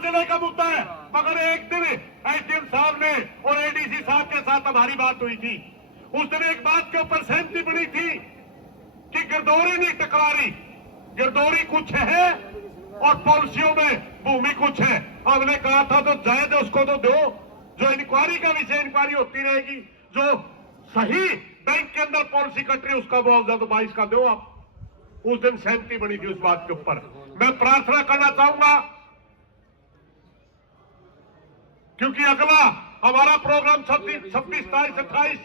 जिले का मुद्दा है। मगर एक दिन एसडीएम साहब ने और एडीसी साहब के साथ हमारी बात हुई थी। उस दिन एक बात के ऊपर सहमति बनी थी कि गिरदौरी नहीं टकरारी, गिरदौरी कुछ है और पॉलिसियों में भूमि कुछ है। हमने कहा था तो जायज उसको तो दो, जो इंक्वायरी का विषय इंक्वायरी होती रहेगी, जो सही बैंक के अंदर पॉलिसी कट रही उसका मुआवजा तो 22 का दो आप। उस दिन सहमति बनी थी उस बात के ऊपर। मैं प्रार्थना करना चाहूंगा, क्योंकि अगला हमारा प्रोग्राम 26, 27, 28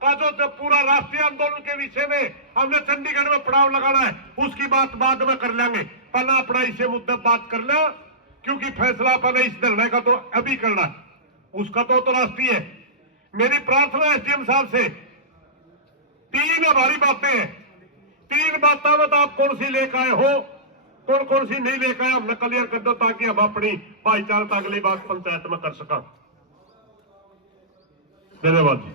का जो पूरा राष्ट्रीय आंदोलन के विषय में हमने चंडीगढ़ में पड़ाव लगाना है, उसकी बात बाद में कर लेंगे। पहला अपना इसे मुद्दा बात कर ले, क्योंकि फैसला पहले इस निर्णय का तो अभी करना है, उसका तो राष्ट्रीय है। मेरी प्रार्थना एसडीएम साहब से, तीन हमारी बातें हैं, तीन बातों में तो आप कौन सी लेकर आए हो, कौन कौन सी नहीं लेकर आए, हमने क्लियर कर दो ताकि हम अपनी भाईचारता अगली बात पंचायत में कर सका। धन्यवाद जी।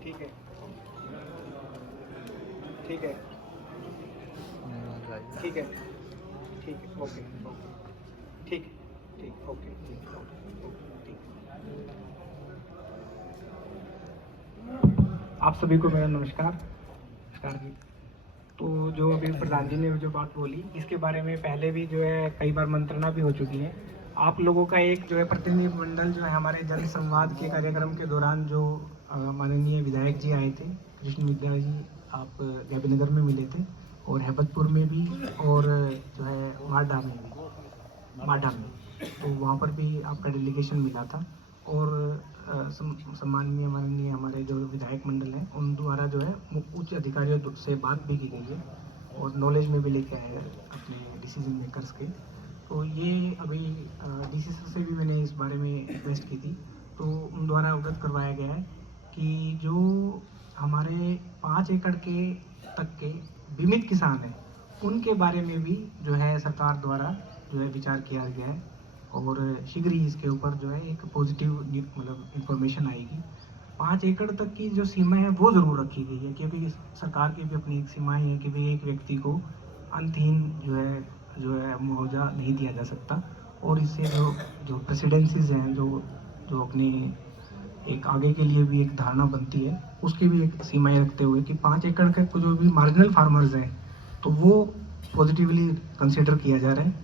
ठीक है, ठीक है, ठीक है, ठीक है, ओके, ठीक, ठीक, ओके, ठीक, ठीक। आप सभी को मेरा नमस्कार। नमस्कार जी। तो जो अभी प्रधान जी ने जो बात बोली, इसके बारे में पहले भी जो है कई बार मंत्रणा भी हो चुकी है। आप लोगों का एक जो है प्रतिनिधिमंडल जो है हमारे जन संवाद के कार्यक्रम के दौरान जो माननीय विधायक जी आए थे, कृष्ण विद्या जी, आप गैबीनगर में मिले थे और हैबतपुर में भी, और जो है माडा में तो वहाँ पर भी आपका डेलीगेशन मिला था। और सम्माननीय माननीय हमारे जो विधायक मंडल हैं उन द्वारा जो है उच्च अधिकारियों से बात भी की गई है और नॉलेज में भी लेके आए हैं अपने डिसीजन मेकर्स के। तो ये अभी डीसी से भी मैंने इस बारे में रिक्वेस्ट की थी, तो उन द्वारा अवगत करवाया गया है कि जो हमारे 5 एकड़ के तक के बीमित किसान हैं उनके बारे में भी जो है सरकार द्वारा जो है विचार किया गया है और शीघ्र ही इसके ऊपर जो है एक पॉजिटिव मतलब इंफॉर्मेशन आएगी। 5 एकड़ तक की जो सीमा है वो ज़रूर रखी गई है, क्योंकि सरकार की भी अपनी एक सीमाएं हैं कि भाई एक व्यक्ति को अंतहीन जो है मुआवजा नहीं दिया जा सकता। और इससे जो प्रेसिडेंसीज हैं जो अपनी एक आगे के लिए भी एक धारणा बनती है, उसकी भी एक सीमाएं रखते हुए कि 5 एकड़ के जो भी मार्जिनल फार्मर्स हैं तो वो पॉजिटिवली कंसिडर किया जा रहा है,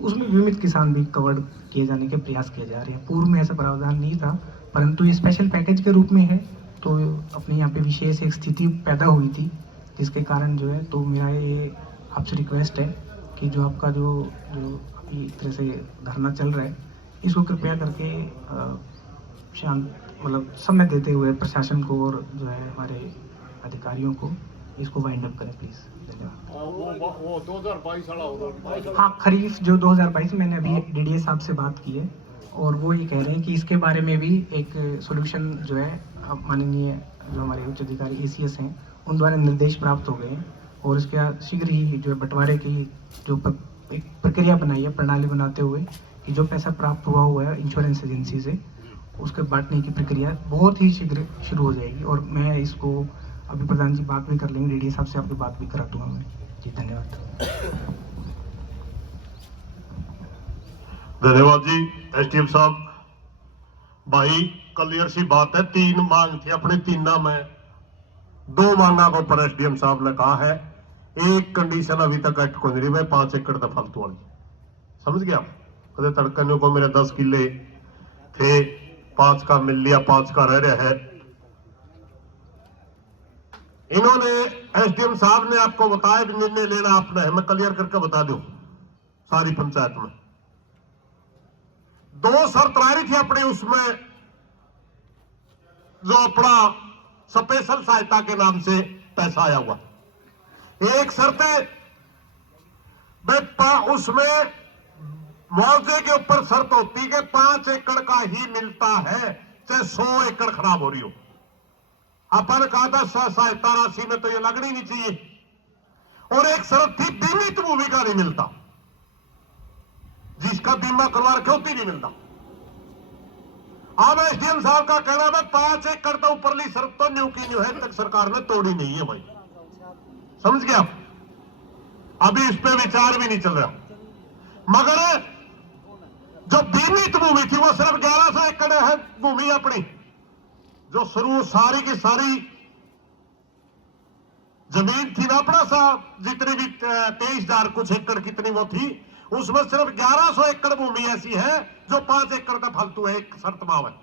उसमें बीमित किसान भी कवर किए जाने के प्रयास किए जा रहे हैं। पूर्व में ऐसा प्रावधान नहीं था, परंतु ये स्पेशल पैकेज के रूप में है, तो अपने यहाँ पे विशेष एक स्थिति पैदा हुई थी जिसके कारण जो है, तो मेरा ये आपसे रिक्वेस्ट है कि जो आपका जो अभी एक तरह से धरना चल रहा है, इसको कृपया करके शांत मतलब समय देते हुए प्रशासन को और जो है हमारे अधिकारियों को इसको वाइंड अप करें प्लीज़। धन्यवाद। वो 2022 वाला होगा। हाँ, खरीफ जो 2022 मैंने अभी डीडीए साहब से बात की है और वो ये कह रहे हैं कि इसके बारे में भी एक सॉल्यूशन जो है माननीय जो हमारे उच्च अधिकारी एसीएस हैं उन द्वारा निर्देश प्राप्त हो गए हैं और इसके शीघ्र ही जो है बंटवारे की जो एक प्रक्रिया बनाई है, प्रणाली बनाते हुए कि जो पैसा प्राप्त हुआ है इंश्योरेंस एजेंसी से, उसके बांटने की प्रक्रिया बहुत ही शीघ्र शुरू हो जाएगी। और मैं इसको अभी प्रधान जी बात भी कर लेंगे, डीडीए साहब से आपकी बात भी करा दूंगा मैं जी। धन्यवाद। धन्यवाद जी एसडीएम साहब। भाई क्लियर सी बात है, 3 मांग थी अपने, 3 में 2 मांगा को पर एसडीएम साहब ने कहा है एक कंडीशन अभी तक एक्ट को नहीं रही, 5 एकड़ का फालतू वाली, समझ गया। कदे तड़कने को मेरे 10 किले थे, 5 का मिल लिया, 5 का रह रहा है। इन्होंने एसडीएम साहब ने आपको बताया कि निर्णय लेना आपने है, मैं क्लियर करके बता दूं सारी पंचायत में 2 शर्त लाई थी अपनी, उसमें जो अपना स्पेशल सहायता के नाम से पैसा आया हुआ, एक शर्त है उसमें मुआवजे के ऊपर शर्त होती है कि 5 एकड़ का ही मिलता है, चाहे 100 एकड़ खराब हो रही हो। अपन कहा था सहायता राशि में तो ये लगनी नहीं चाहिए। और एक शर्त थी बीमित भूमि का नहीं मिलता, जिसका बीमा करवा रखे होती नहीं मिलता। अब एसडीएम साहब का कहना है 5 एकड़ तो ऊपरली शर्त तो न्यू की न्यू है, तक सरकार ने तोड़ी नहीं है भाई, समझ गया। अभी इस पे विचार भी नहीं चल रहा, मगर जो बीमित भूमि थी वो सिर्फ 1100 एकड़ है भूमि अपनी, जो शुरू सारी की सारी जमीन थी ना अपना सा, जितनी भी 23,000 कुछ एकड़ कितनी वो थी, उसमें सिर्फ 1100 एकड़ भूमि ऐसी है जो 5 एकड़ का फालतू है, एक शर्त माव है।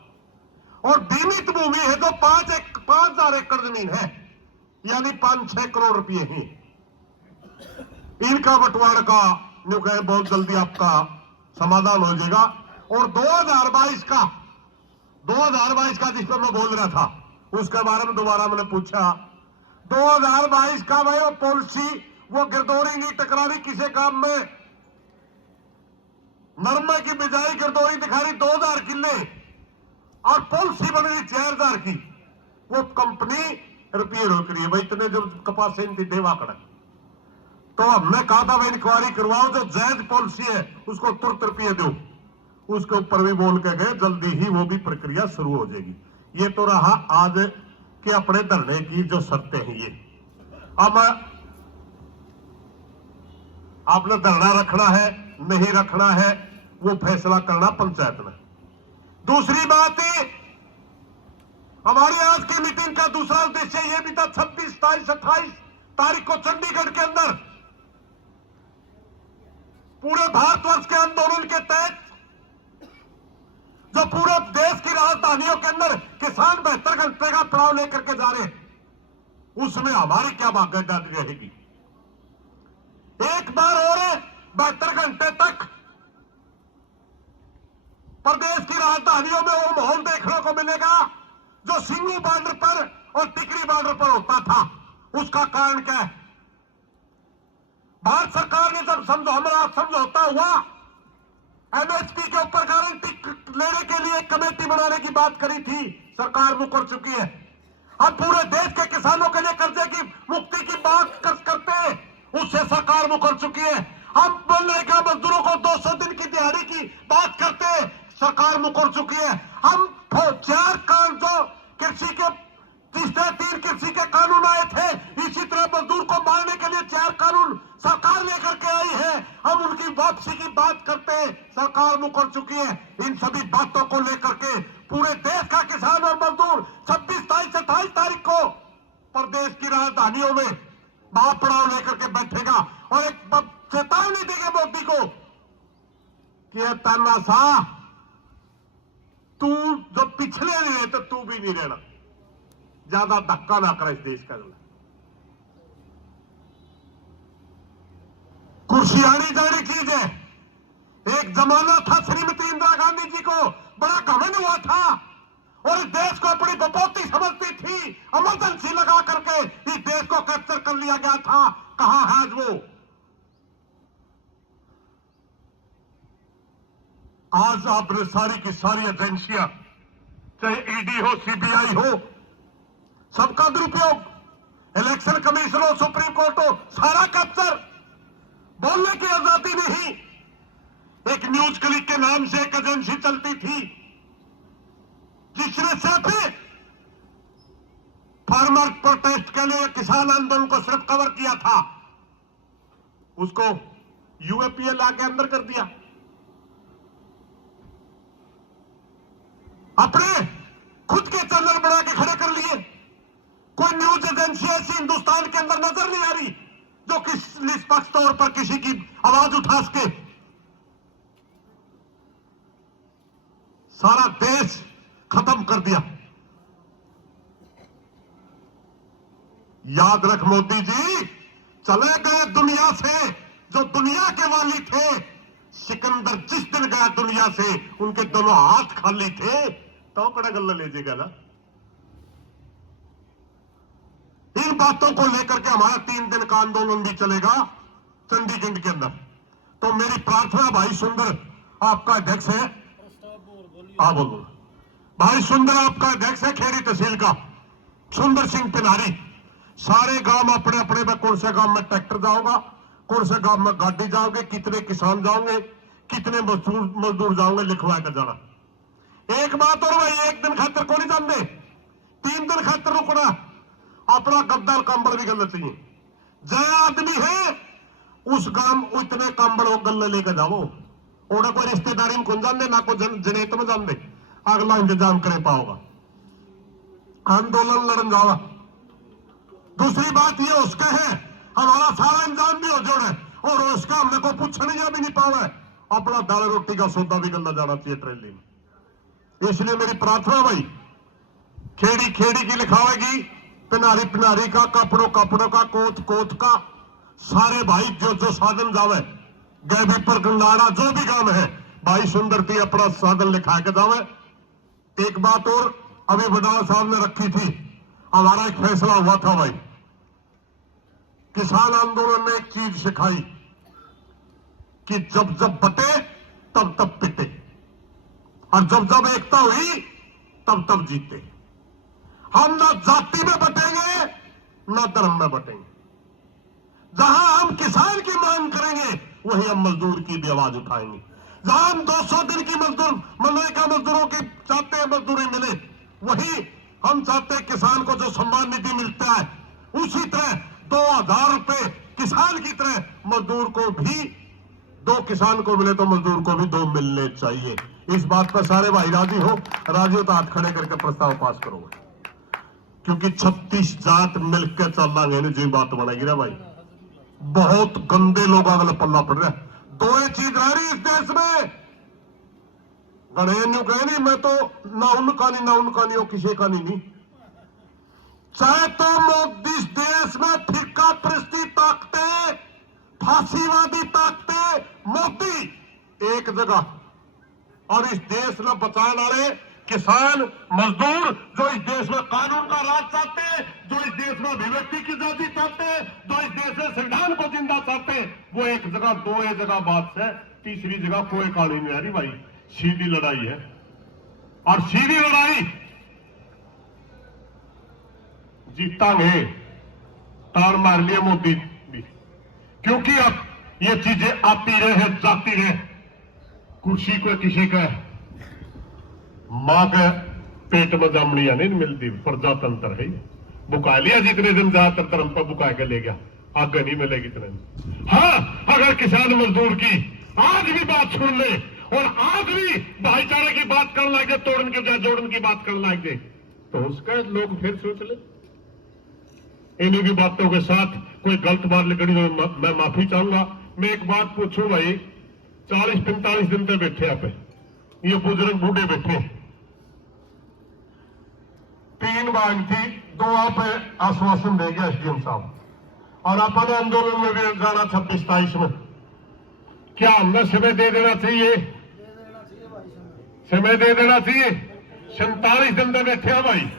और बीमित भूमि है जो 5,000 एकड़ जमीन है, यानी 5-6 करोड़ रुपए ही। इनका बंटवारा का न्यू कहे बहुत जल्दी आपका समाधान हो जाएगा। और 2022 का जिस पर मैं बोल रहा था उसके बारे में दोबारा मैंने पूछा। 2022 का भाई वो पॉलिसी, वो गिरदौरी नहीं टकरानी किसी काम में, नर्मे की बिजाई गिरदौरी दिखा रही 2000 किले और पॉलिसी बन रही 4000 की, वो कंपनी रुपये रोक रही है भाई, इतने जो कपास से देवा कड़ा। तो हमने कहा था भाई इंक्वायरी करवाओ, जो जायज पॉलिसी है उसको तुरंत रुपये दो, उसके ऊपर भी बोल के गए जल्दी ही वो भी प्रक्रिया शुरू हो जाएगी। ये तो रहा आज के अपने धरने की जो शर्तें हैं ये। अब आपने धरना रखना है नहीं रखना है वो फैसला करना पंचायत में। दूसरी बात है, हमारी आज की मीटिंग का दूसरा उद्देश्य यह भी था 26, 27, 28 तारीख को चंडीगढ़ के अंदर पूरे भारतवर्ष के आंदोलन के तहत जो पूरे देश की राजधानियों के अंदर किसान 72 घंटे का पड़ाव लेकर के जा रहे हैं, उसमें हमारी क्या भागीदारी रहेगी। एक बार और 72 घंटे तक प्रदेश की राजधानियों में वो माहौल देखने को मिलेगा जो सिंगू बॉर्डर पर और टिकरी बॉर्डर पर होता था। उसका कारण क्या है? भारत सरकार ने जब समझौता हुआ एमएसपी के ऊपर गारंटी लेने के लिए कमेटी बनाने की बात करी थी, सरकार मुकर चुकी है। अब पूरे देश के किसानों के लिए कर्जे की मुक्ति की बात करते हैं, उससे सरकार मुकर चुकी है। हम मनरेगा मजदूरों को 200 दिन की दिहाड़ी की बात करते हैं, सरकार मुकर चुकी है। हम 4 कानून जो कृषि के 3 कृषि के कानून आए थे, इसी तरह मजदूर को मारने के लिए 4 कानून सरकार लेकर के आई है, हम उनकी वापसी की बात करते हैं, सरकार मुकर चुकी है। इन सभी बातों को लेकर के पूरे देश का किसान और मजदूर 26, 27, 28 तारीख को प्रदेश की राजधानियों में महापड़ाव लेकर के बैठेगा और एक चेतावनी देंगे मोदी को कि तानाशाह तू जो पिछले रहे तो तू भी नहीं रहना, ज्यादा धक्का ना कर इस देश का। कुर्सी आनी जानी चीज है। एक जमाना था श्रीमती इंदिरा गांधी जी को बड़ा घमंड हुआ था और इस देश को अपनी बपौती समझती थी, इमरजेंसी लगा करके इस देश को कैप्चर कर लिया गया था। कहां है आज वो? आज आपने सारी की सारी एजेंसियां, चाहे ईडी हो, सीबीआई हो, सबका दुरुपयोग, इलेक्शन कमीशन हो, सुप्रीम कोर्ट हो, सारा कैप्चर। बोलने की आजादी नहीं। एक न्यूज क्लिक के नाम से एक एजेंसी चलती थी जिसने सिर्फ फार्मर प्रोटेस्ट के लिए किसान आंदोलन को सिर्फ कवर किया था, उसको यूएपीए लाके अंदर कर दिया। अपने खुद के चैनल बना के खड़े कर लिए। कोई न्यूज एजेंसी ऐसी हिंदुस्तान के अंदर नजर नहीं आ रही जो निष्पक्ष तौर पर किसी की आवाज उठा सके। सारा देश खत्म कर दिया। याद रख मोदी जी, चले गए दुनिया से जो दुनिया के वाली थे। सिकंदर जिस दिन गया दुनिया से उनके दोनों हाथ खाली थे, तो कड़ा गल्ला लीजिएगा ना। इन बातों को लेकर के हमारा 3 दिन का आंदोलन भी चलेगा चंडीगढ़ के अंदर। तो मेरी प्रार्थना, भाई सुंदर आपका अध्यक्ष है, हाँ बोलो, भाई सुंदर आपका अध्यक्ष है खेड़ी तहसील का, सुंदर सिंह पिनारी। सारे गांव अपने अपने में, कौन से गांव में ट्रैक्टर जाओगा, कौन से गांव में गाड़ी जाओगे, कितने किसान जाओगे, कितने मजदूर जाओगे, लिखवा कर जाना। एक बात और भाई, एक दिन खातर को नहीं जानते, 3 दिन खातर रुकना, अपना गद्दार कंबल भी गलना चाहिए। जय आदमी है उस गांव इतने कंबल वो गल लेकर जाओ, और कोई रिश्तेदारी में कौन जान दे, ना कोई जनेत में जान दे, अगला इंतजाम करे पाओगा, आंदोलन लड़न जावा। दूसरी बात ये उसका है, हमारा सारा इंतजाम भी हो जोड़े, और उसका हमने को पूछने या भी नहीं पाना है, अपना दाल रोटी का सौदा भी करना जाना चाहिए ट्रेली में। इसलिए मेरी प्रार्थना भाई, खेड़ी खेड़ी की लिखावेगी, पिनारी पिनारी का, कपड़ों कपड़ों का, कोत कोत का, सारे भाई जो जो साधन जावे, गैबी पर गंगाड़ा जो भी काम है भाई, सुंदरती अपना साधन लिखा के जावे। एक बात और अभी बडाला साहब ने रखी थी, हमारा एक फैसला हुआ था भाई, किसान आंदोलन ने एक चीज सिखाई कि जब जब बटे तब तब पिटे, और जब जब एकता हुई तब तब जीते। हम ना जाति में बटेंगे ना धर्म में बटेंगे। जहां हम किसान की मांग करेंगे वहीं हम मजदूर की भी आवाज उठाएंगे। जहां हम 200 दिन की मनरेगा मजदूरों की चाहते हैं मजदूरी मिले, वहीं हम चाहते हैं किसान को जो सम्मान निधि मिलता है उसी तरह 2000 रुपए किसान की तरह मजदूर को भी, 2 किसान को मिले तो मजदूर को भी 2 मिलने चाहिए। इस बात पर सारे भाई राजी हो, राजी हो तो हाथ खड़े करके प्रस्ताव पास करो, क्योंकि 36 जात मिलकर चलेंगे ना, जी बात बनेगी ना भाई। बहुत गंदे लोग अगले पल्ला पड़ रहे, 2 ही चीज रह रही इस देश में, गणेश कहे नहीं, मैं तो ना उनका नहीं ना उनका नहीं, वो किसी का नहीं। चाहे तो मोदी इस देश में फिरका परिस्थिति ताकते, फांसीवादी ताकते, मोदी एक जगह, और इस देश में बचाने वाले किसान मजदूर जो इस देश में कानून का राज चाहते हैं, जो इस देश में अभिव्यक्ति की आजादी चाहते हैं, जो इस देश में संविधान को जिंदा चाहते हैं, वो एक जगह 2 जगह बात है, तीसरी जगह कोई कहानी नहीं आ रही भाई। सीधी लड़ाई है, और सीधी लड़ाई जीतांगे, ताड़ मार लिए मोदी भी, क्योंकि अब ये चीजें आती रहे जाती रहे, कुर्सी को किसी का मां के पेट में जामड़िया नहीं मिलती, प्रजातंत्र है, बुका लिया जितने दिन ज्यादातर धर्म पर बुका के ले गया, आगे नहीं मिलेगी इतने दिन। हाँ, अगर किसान मजदूर की आज भी बात सुन ले और आज भी भाईचारे की बात करने लग जाए, तोड़न के बजाय जोड़न की बात करने लग जाए, तो उसका लोग फिर सोच ले। इन्हीं की बातों के साथ कोई गलत बात निकली तो मैं माफी चाहूंगा। मैं एक बात पूछूं भाई, 40-45 दिन तक बैठे आप, ये बुजुर्ग बूढ़े बैठे, 3 मांग थी, 2 आप आश्वासन दे गया एसडीएम साहब, और अपन आंदोलन में भी जाना 26-27 में, क्या हमने समय दे देना चाहिए? समय दे देना चाहिए। 47 दिन तक बैठे हैं भाई,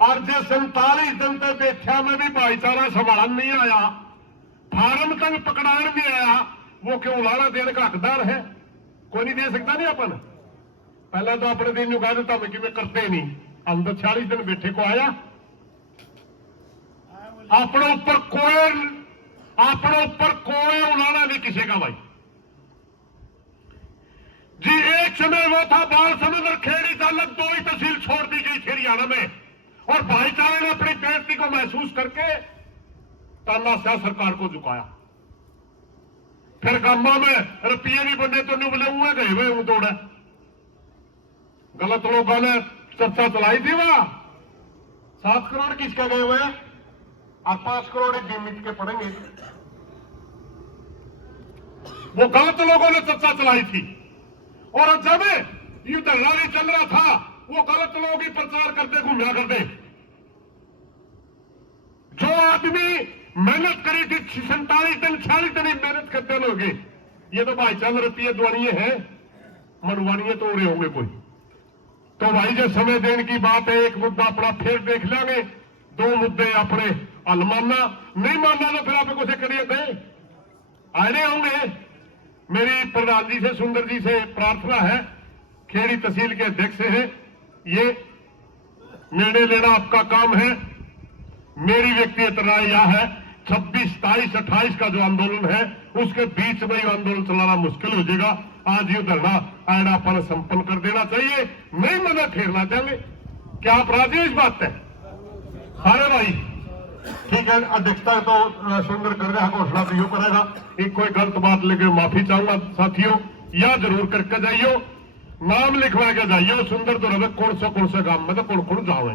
और जो 47 दिन तक बैठा में भी भाईचारा संभालन नहीं आया, फार्म तक पकड़ान नहीं आया, वो क्यों उलाना देने का हकदार है? कोई नहीं दे सकता नहीं अपन। पहले तो अपने दिन कह देता मैं कि मैं करते नहीं, हम तो 46 दिन बैठे को आया, अपने ऊपर कोई उलाना नहीं किसी का भाई जी। एक समय वो था बाल समंदर खेड़ी तालुक 2 ही तहसील छोड़ दी गई थी हरियाणा में, और भाईचारे ने अपनी बेइज्जती को महसूस करके तानाशाह सरकार को झुकाया। फिर गांव में रुपये नहीं बने तो नहीं बोले हुए गए हुए हूं तोड़े, गलत लोगों ने चर्चा चलाई थी। वहां 7 करोड़ किसके गए हुए और 5 करोड़ बीमित के पड़ेंगे, वो गलत लोगों ने चर्चा चलाई थी। और जब युद्ध लड़ाई चल रहा था, वो गलत लोग ही प्रचार करते घूमया करते। जो आदमी मेहनत करी थी 47 दिन 46 दिन मेहनत करते लोग, ये तो भाई चंद रुपये द्वानिये है, मनवानिये तो उड़े होंगे कोई। तो भाई जो समय देने की बात है, एक मुद्दा अपना फिर देख लेंगे, 2 मुद्दे अपने हल मानना, नहीं मानना तो फिर आप कुछ करिए थे आए होंगे। मेरी प्रधान जी से, सुंदर जी से प्रार्थना है, खेड़ी तहसील के अध्यक्ष है, ये निर्णय लेना आपका काम है। मेरी व्यक्तिगत राय यह है, 26, 27, 28 का जो आंदोलन है उसके बीच में ही आंदोलन चलाना मुश्किल हो जाएगा। आज ये धरना कायदा अपन संपन्न कर देना चाहिए, नहीं मना ठहरना चाहिए। क्या आप राजी हैं इस बात है? सारे भाई ठीक है। अध्यक्षता तो सुंदर कर रहा है, घोषणा तो यू करेगा। एक कोई गलत बात लेके माफी चाहूंगा साथियों, या जरूर करके जाइयो, नाम लिखवा के जाइयो। सुंदर तो रहे कौन सा गांव में तो कौन कौन जाओगे।